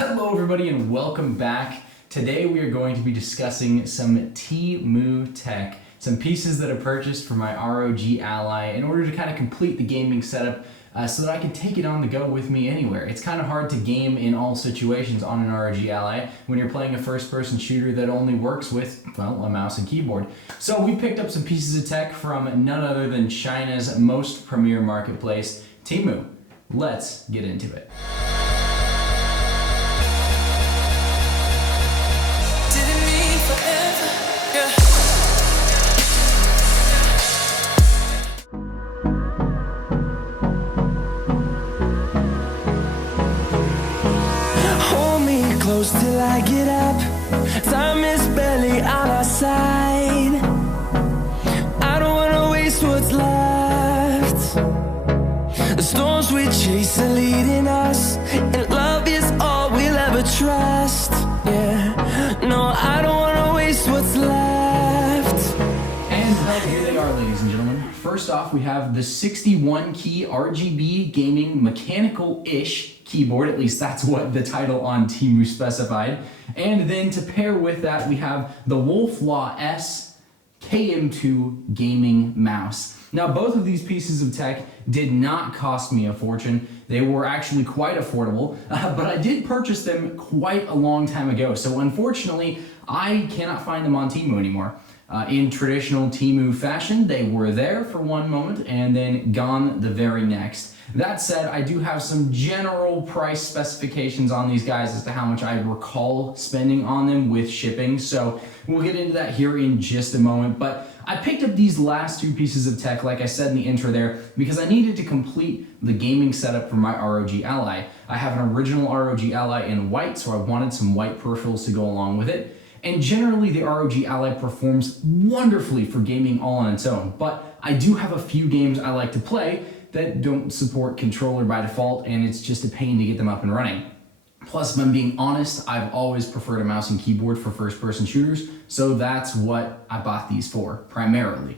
Hello everybody and welcome back. Today we are going to be discussing some Temu tech, some pieces that I purchased for my ROG Ally in order to kind of complete the gaming setup so that I can take it on the go with me anywhere. It's kind of hard to game in all situations on an ROG Ally when you're playing a first-person shooter that only works with, well, a mouse and keyboard. So we picked up some pieces of tech from none other than China's most premier marketplace, Temu. Let's get into it. Close till I get up, time is barely on our side. I don't wanna waste what's left. The storms we chase are leading us, and love is all we'll ever trust. Yeah, no, I don't wanna waste what's left. And well, here they are, ladies and gentlemen. First off, we have the 61 key RGB gaming mechanical-ish keyboard, at least that's what the title on Temu specified. And then to pair with that, we have the Wolflaw S KM2 gaming mouse. Now, both of these pieces of tech did not cost me a fortune. They were actually quite affordable, but I did purchase them quite a long time ago. So unfortunately, I cannot find them on Temu anymore. In traditional Temu fashion, they were there for one moment and then gone the very next. That said, I do have some general price specifications on these guys as to how much I recall spending on them with shipping, so we'll get into that here in just a moment. But I picked up these last two pieces of tech, like I said in the intro there, because I needed to complete the gaming setup for my ROG Ally. I have an original ROG Ally in white, so I wanted some white peripherals to go along with it. And generally, the ROG Ally performs wonderfully for gaming all on its own, but I do have a few games I like to play that don't support controller by default, and it's just a pain to get them up and running. Plus, if I'm being honest, I've always preferred a mouse and keyboard for first-person shooters, so that's what I bought these for, primarily.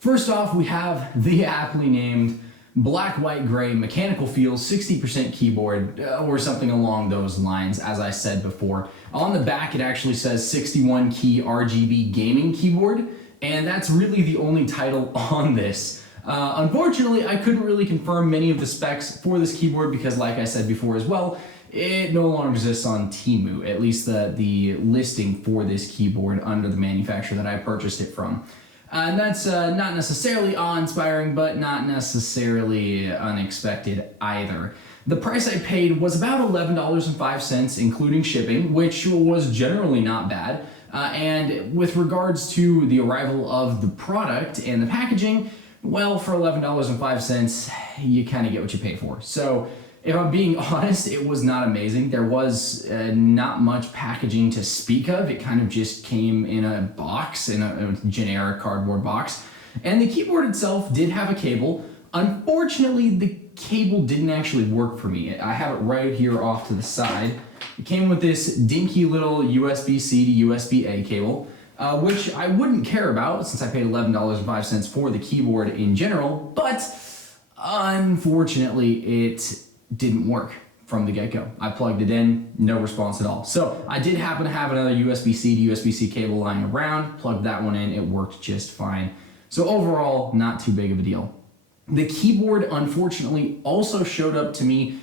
First off, we have the aptly named black, white, gray, mechanical feel, 60% keyboard, or something along those lines, as I said before. On the back, it actually says 61 key RGB gaming keyboard, and that's really the only title on this. Unfortunately, I couldn't really confirm many of the specs for this keyboard because, like I said before as well, it no longer exists on Temu, at least the listing for this keyboard under the manufacturer that I purchased it from. And that's not necessarily awe-inspiring, but not necessarily unexpected either. The price I paid was about $11.05, including shipping, which was generally not bad. And with regards to the arrival of the product and the packaging, well, for $11.05, you kind of get what you pay for. So, if I'm being honest, it was not amazing. There was not much packaging to speak of. It kind of just came in a box, in a generic cardboard box. And the keyboard itself did have a cable. Unfortunately, the cable didn't actually work for me. I have it right here off to the side. It came with this dinky little USB-C to USB-A cable. Which I wouldn't care about since I paid $11.05 for the keyboard in general, but unfortunately it didn't work from the get-go. I plugged it in, no response at all. So I did happen to have another USB-C to USB-C cable lying around, plugged that one in, it worked just fine. So overall, not too big of a deal. The keyboard, unfortunately, also showed up to me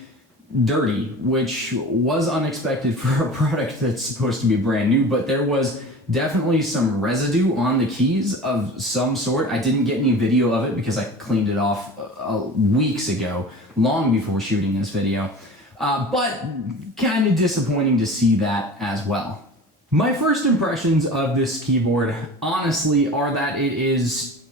dirty, which was unexpected for a product that's supposed to be brand new, but there was definitely some residue on the keys of some sort. I didn't get any video of it because I cleaned it off weeks ago, long before shooting this video. But kind of disappointing to see that as well. My first impressions of this keyboard, honestly, are that it is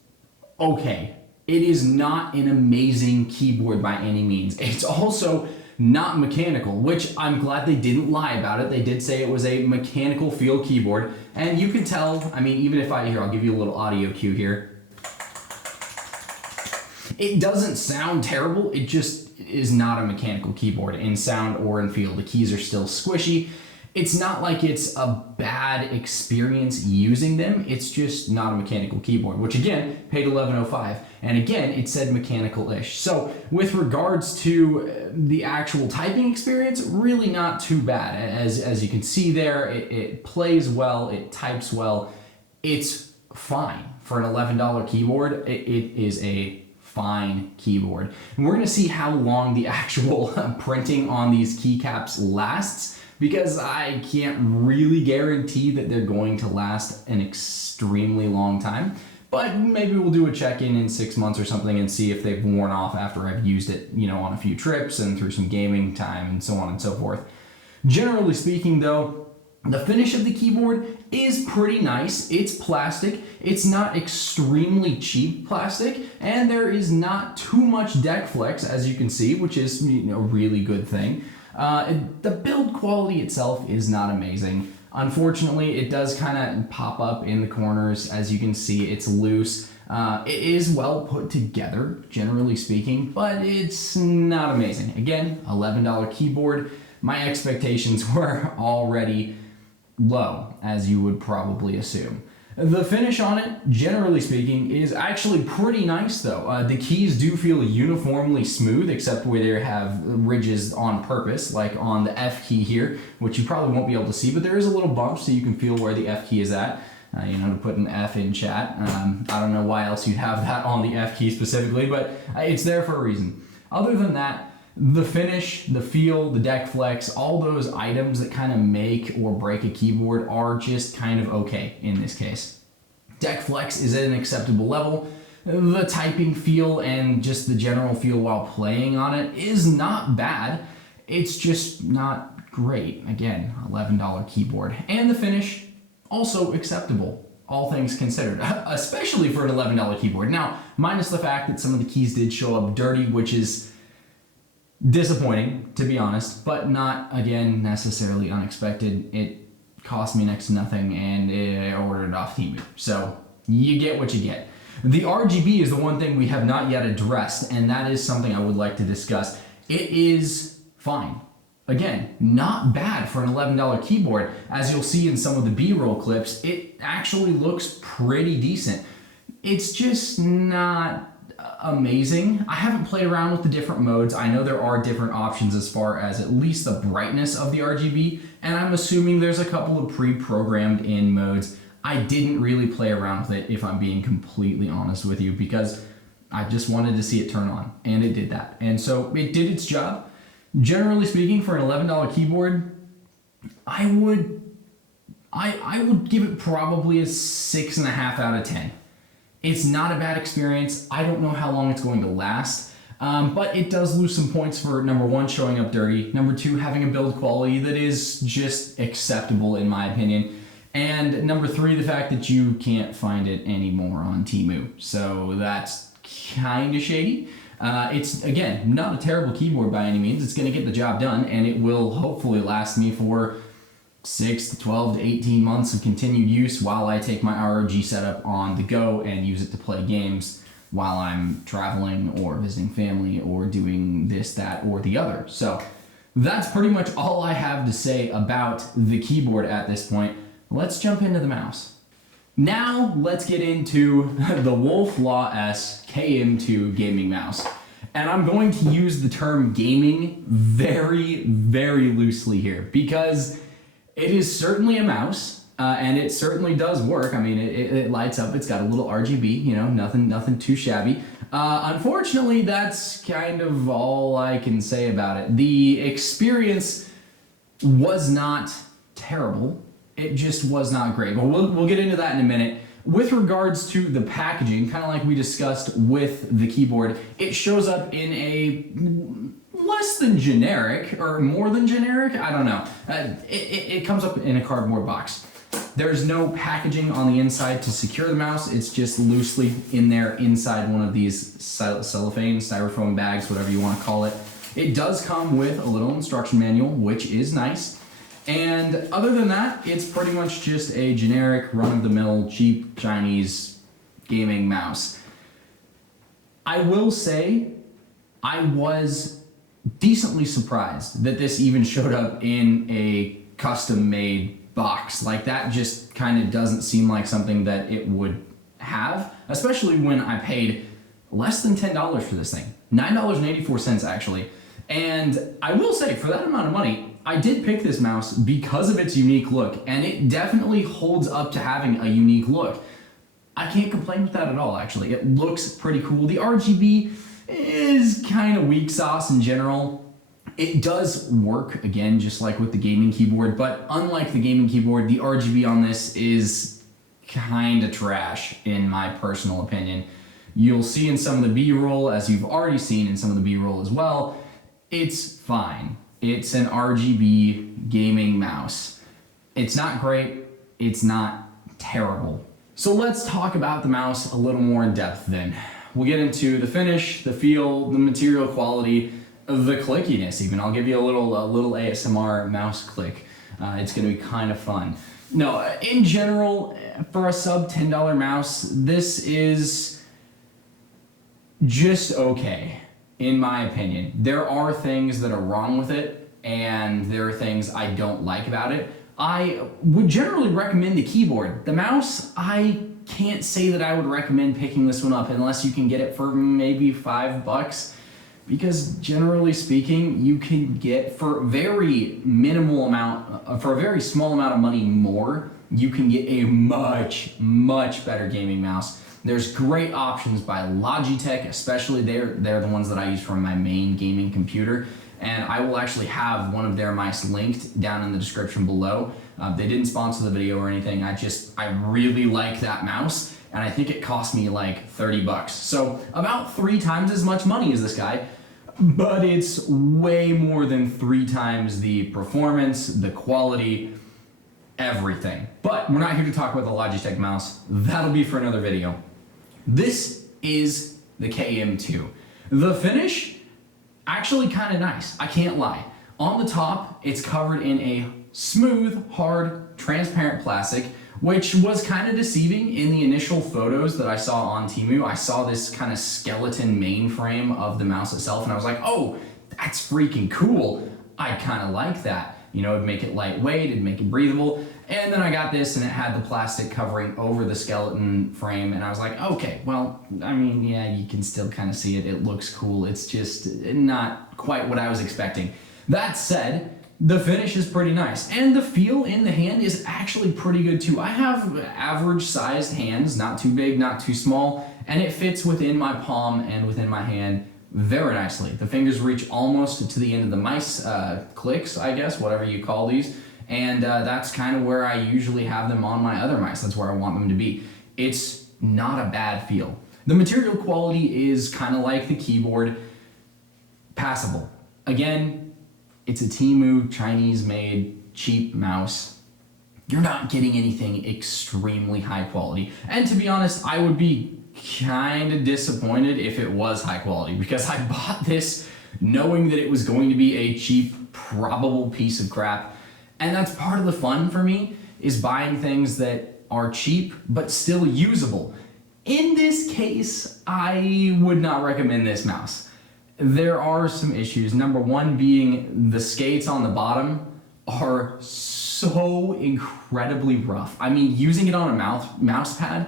okay. It is not an amazing keyboard by any means. It's also not mechanical, which I'm glad they didn't lie about it. They did say it was a mechanical feel keyboard, and you can tell, I mean, even if here, I'll give you a little audio cue here. It doesn't sound terrible, it just is not a mechanical keyboard in sound or in feel. The keys are still squishy, It's not like it's a bad experience using them, it's just not a mechanical keyboard, which again, paid $11.05, and again, it said mechanical-ish. So with regards to the actual typing experience, really not too bad. As you can see there, it plays well, it types well, it's fine. For an $11 keyboard, it is a fine keyboard. And we're gonna see how long the actual printing on these keycaps lasts, because I can't really guarantee that they're going to last an extremely long time. But maybe we'll do a check-in in 6 months or something and see if they've worn off after I've used it, on a few trips and through some gaming time and so on and so forth. Generally speaking though, the finish of the keyboard is pretty nice. It's plastic. It's not extremely cheap plastic, and there is not too much deck flex, as you can see, which is a really good thing. The build quality itself is not amazing. Unfortunately, it does kind of pop up in the corners. As you can see, it's loose. It is well put together, generally speaking, but it's not amazing. Again, $11 keyboard. My expectations were already low, as you would probably assume. The finish on it, generally speaking, is actually pretty nice though. The keys do feel uniformly smooth, except where they have ridges on purpose, like on the F key here, which you probably won't be able to see, but there is a little bump so you can feel where the F key is at. To put an F in chat. I don't know why else you'd have that on the F key specifically, but it's there for a reason. Other than that, the finish, the feel, the deck flex, all those items that kind of make or break a keyboard are just kind of okay in this case. Deck flex is at an acceptable level. The typing feel and just the general feel while playing on it is not bad. It's just not great. Again, $11 keyboard. And the finish, also acceptable, all things considered, especially for an $11 keyboard. Now, minus the fact that some of the keys did show up dirty, which is disappointing, to be honest, but not, again, necessarily unexpected. It cost me next to nothing, and I ordered it off Temu. So you get what you get. The RGB is the one thing we have not yet addressed, and that is something I would like to discuss. It is fine. Again, not bad for an $11 keyboard. As you'll see in some of the B-roll clips, it actually looks pretty decent. It's just not amazing. I haven't played around with the different modes. I know there are different options as far as at least the brightness of the RGB, and I'm assuming there's a couple of pre-programmed in modes. I didn't really play around with it, if I'm being completely honest with you, because I just wanted to see it turn on, and it did that. And so it did its job. Generally speaking, for an $11 keyboard, I would give it probably a 6.5 out of 10. It's not a bad experience. I don't know how long it's going to last, but it does lose some points for, number one, showing up dirty, number two, having a build quality that is just acceptable in my opinion, and number three, the fact that you can't find it anymore on Temu. So that's kind of shady. It's, again, not a terrible keyboard by any means. It's going to get the job done, and it will hopefully last me for 6 to 12 to 18 months of continued use while I take my ROG setup on the go and use it to play games while I'm traveling or visiting family or doing this, that, or the other. So that's pretty much all I have to say about the keyboard at this point. Let's jump into the mouse. Now let's get into the Wolf Law S KM2 gaming mouse. And I'm going to use the term gaming very, very loosely here because it is certainly a mouse, and it certainly does work. I mean, it lights up. It's got a little RGB, nothing too shabby. Unfortunately, that's kind of all I can say about it. The experience was not terrible. It just was not great. But we'll get into that in a minute. With regards to the packaging, kind of like we discussed with the keyboard, it shows up in a less than generic, or more than generic, I don't know. It comes up in a cardboard box. There's no packaging on the inside to secure the mouse. It's just loosely in there inside one of these cellophane, styrofoam bags, whatever you want to call it. It does come with a little instruction manual, which is nice. And other than that, it's pretty much just a generic, run-of-the-mill, cheap Chinese gaming mouse. I will say I was decently surprised that this even showed up in a custom made box. Like that just kind of doesn't seem like something that it would have, especially when I paid less than $10 for this thing. $9.84 actually. And I will say, for that amount of money, I did pick this mouse because of its unique look, and it definitely holds up to having a unique look. I can't complain with that at all, actually. It looks pretty cool. The RGB is kind of weak sauce in general. It does work, again, just like with the gaming keyboard, but unlike the gaming keyboard, the RGB on this is kind of trash, in my personal opinion. You'll see in some of the B-roll, as you've already seen in some of the B-roll as well, it's fine. It's an RGB gaming mouse. It's not great, it's not terrible. So let's talk about the mouse a little more in depth then. We'll get into the finish, the feel, the material quality, the clickiness even. I'll give you a little ASMR mouse click. It's gonna be kind of fun. No, in general, for a sub $10 mouse, this is just okay, in my opinion. There are things that are wrong with it, and there are things I don't like about it. I would generally recommend the keyboard. The mouse, I can't say that I would recommend picking this one up unless you can get it for maybe $5, because generally speaking, you can get for very minimal amount, for a very small amount of money more, you can get a much better gaming mouse. There's great options by Logitech, especially they're the ones that I use for my main gaming computer. And I will actually have one of their mice linked down in the description below. They didn't sponsor the video or anything. I really like that mouse, and I think it cost me like $30. So about 3 times as much money as this guy, but it's way more than 3 times the performance, the quality, everything. But we're not here to talk about the Logitech mouse. That'll be for another video. This is the KM2. The finish, actually kind of nice, I can't lie. On the top, it's covered in a smooth, hard, transparent plastic, which was kind of deceiving in the initial photos that I saw on Temu. I saw this kind of skeleton mainframe of the mouse itself, and I was like, oh, that's freaking cool. I kind of like that. You know, it'd make it lightweight, it'd make it breathable. And then I got this and it had the plastic covering over the skeleton frame, and I was like, okay, well, I mean, yeah, you can still kind of see it. It looks cool. It's just not quite what I was expecting. That said, the finish is pretty nice, and the feel in the hand is actually pretty good too. I have average sized hands, not too big, not too small, and it fits within my palm and within my hand very nicely. The fingers reach almost to the end of the mice clicks, I guess, whatever you call these. And that's kind of where I usually have them on my other mice. That's where I want them to be. It's not a bad feel. The material quality is kind of like the keyboard, passable. Again, it's a Temu, Chinese-made, cheap mouse. You're not getting anything extremely high quality. And to be honest, I would be kind of disappointed if it was high quality, because I bought this knowing that it was going to be a cheap, probable piece of crap. And that's part of the fun for me, is buying things that are cheap but still usable. In this case, I would not recommend this mouse. There are some issues. Number one being the skates on the bottom are so incredibly rough. I mean, using it on a mouse pad,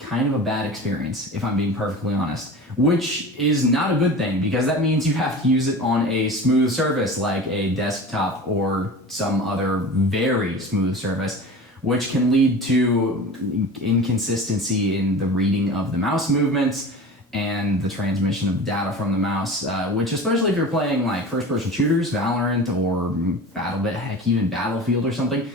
kind of a bad experience, if I'm being perfectly honest, which is not a good thing, because that means you have to use it on a smooth surface like a desktop or some other very smooth surface, which can lead to inconsistency in the reading of the mouse movements and the transmission of data from the mouse, which, especially if you're playing like first-person shooters, Valorant or heck, even Battlefield or something,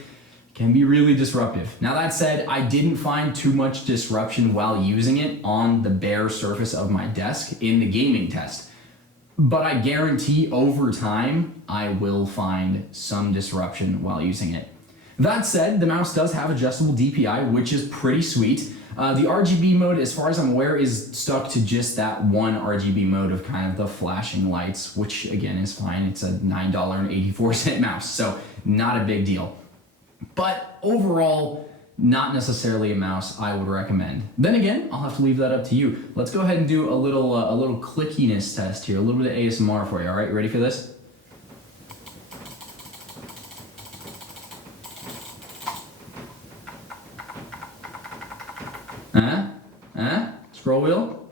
can be really disruptive. Now that said, I didn't find too much disruption while using it on the bare surface of my desk in the gaming test. But I guarantee over time, I will find some disruption while using it. That said, the mouse does have adjustable DPI, which is pretty sweet. The RGB mode, as far as I'm aware, is stuck to just that one RGB mode of kind of the flashing lights, which again is fine. It's a $9.84 mouse, so not a big deal. But overall, not necessarily a mouse I would recommend. Then again, I'll have to leave that up to you. Let's go ahead and do a little clickiness test here, a little bit of ASMR for you. All right, ready for this? wheel.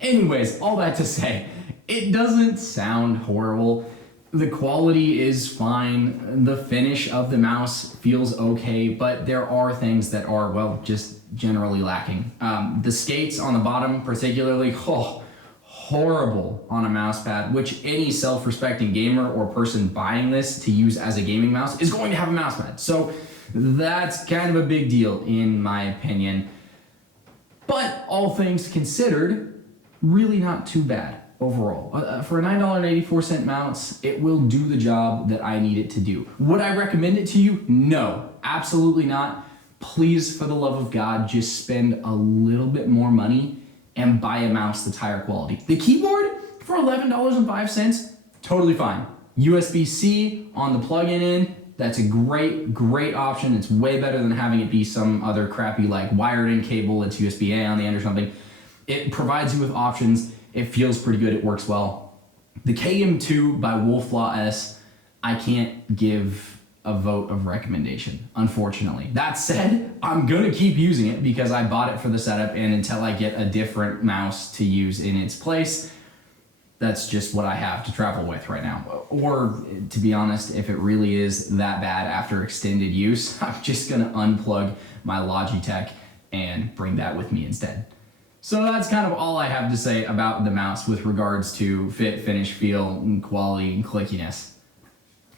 Anyways, all that to say, it doesn't sound horrible. The quality is fine. The finish of the mouse feels okay, but there are things that are, well, just generally lacking. The skates on the bottom particularly, horrible on a mouse pad, which any self-respecting gamer or person buying this to use as a gaming mouse is going to have a mouse pad. So that's kind of a big deal in my opinion. But all things considered, really not too bad overall. For a $9.84 mouse, it will do the job that I need it to do. Would I recommend it to you? No, absolutely not. Please, for the love of God, just spend a little bit more money and buy a mouse that's higher quality. The keyboard for $11.05, totally fine. USB-C on the plug-in end, that's a great option. It's way better than having it be some other crappy like wired-in cable. It's USB-A on the end or something. It provides you with options. It feels pretty good. It works well. The KM2 by Wolflaw S, I can't give a vote of recommendation, unfortunately. That said, I'm gonna keep using it because I bought it for the setup, and until I get a different mouse to use in its place, that's just what I have to travel with right now. Or, to be honest, if it really is that bad after extended use, I'm just gonna unplug my Logitech and bring that with me instead. So that's kind of all I have to say about the mouse with regards to fit, finish, feel, and quality, and clickiness.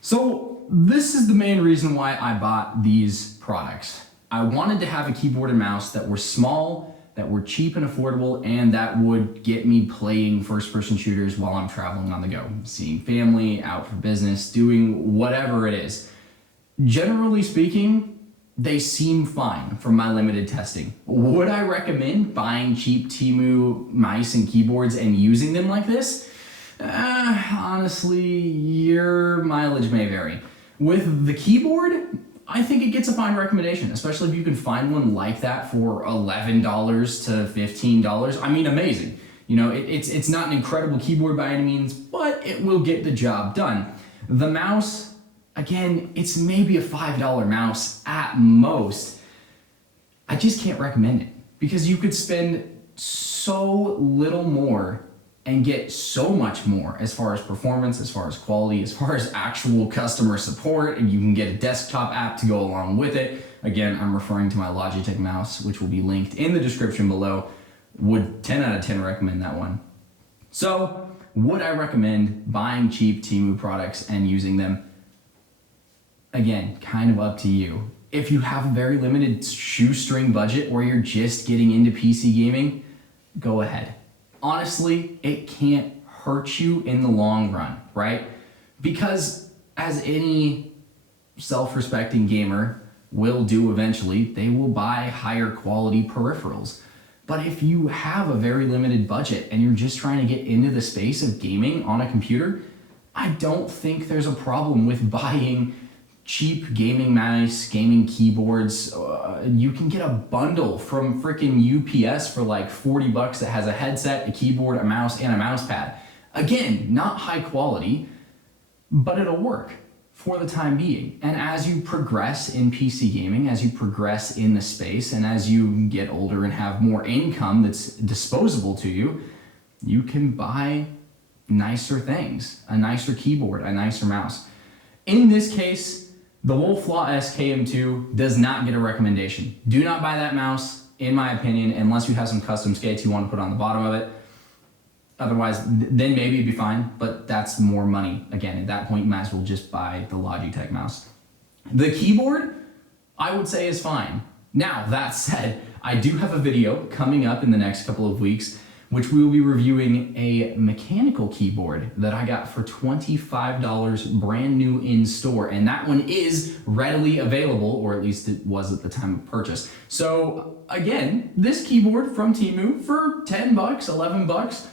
So this is the main reason why I bought these products. I wanted to have a keyboard and mouse that were small, that were cheap and affordable, and that would get me playing first-person shooters while I'm traveling on the go, seeing family, out for business, doing whatever it is. Generally speaking, they seem fine from my limited testing. Would I recommend buying cheap Temu mice and keyboards and using them like this? Honestly, your mileage may vary. With the keyboard, I think it gets a fine recommendation, especially if you can find one like that for $11 to $15. I mean, amazing. You know, it's not an incredible keyboard by any means, but it will get the job done. The mouse, again, it's maybe a $5 mouse at most. I just can't recommend it because you could spend so little more and get so much more as far as performance, as far as quality, as far as actual customer support, and you can get a desktop app to go along with it. Again, I'm referring to my Logitech mouse, which will be linked in the description below. Would 10 out of 10 recommend that one. So, would I recommend buying cheap Temu products and using them? Again, kind of up to you. If you have a very limited shoestring budget or you're just getting into PC gaming, go ahead. Honestly, it can't hurt you in the long run, right? Because as any self-respecting gamer will do eventually, they will buy higher quality peripherals. But if you have a very limited budget and you're just trying to get into the space of gaming on a computer, I don't think there's a problem with buying cheap gaming mice, gaming keyboards. You can get a bundle from freaking UPS for like $40 that has a headset, a keyboard, a mouse, and a mouse pad. Again, not high quality, but it'll work for the time being. And as you progress in PC gaming, as you progress in the space, and as you get older and have more income that's disposable to you, you can buy nicer things, a nicer keyboard, a nicer mouse. In this case, the Wolflaw SKM2 does not get a recommendation. Do not buy that mouse, in my opinion, unless you have some custom skates you want to put on the bottom of it. Otherwise, then maybe it'd be fine, but that's more money. Again, at that point, you might as well just buy the Logitech mouse. The keyboard, I would say, is fine. Now, that said, I do have a video coming up in the next couple of weeks which we will be reviewing a mechanical keyboard that I got for $25 brand new in store. And that one is readily available, or at least it was at the time of purchase. So again, this keyboard from Temu for 10 bucks, 11 bucks,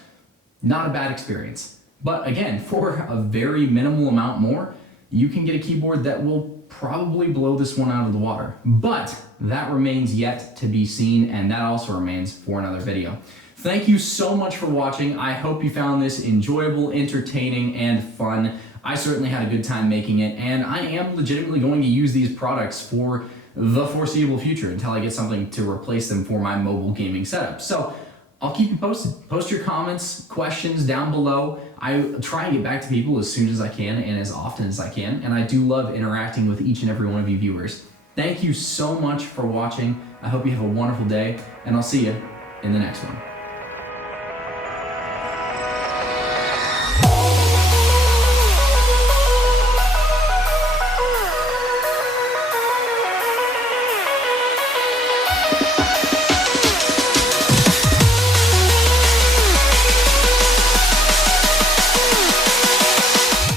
not a bad experience. But again, for a very minimal amount more, you can get a keyboard that will probably blow this one out of the water. But that remains yet to be seen, and that also remains for another video. Thank you so much for watching. I hope you found this enjoyable, entertaining, and fun. I certainly had a good time making it, and I am legitimately going to use these products for the foreseeable future until I get something to replace them for my mobile gaming setup. So I'll keep you posted. Post your comments, questions down below. I try and get back to people as soon as I can and as often as I can, and I do love interacting with each and every one of you viewers. Thank you so much for watching. I hope you have a wonderful day, and I'll see you in the next one.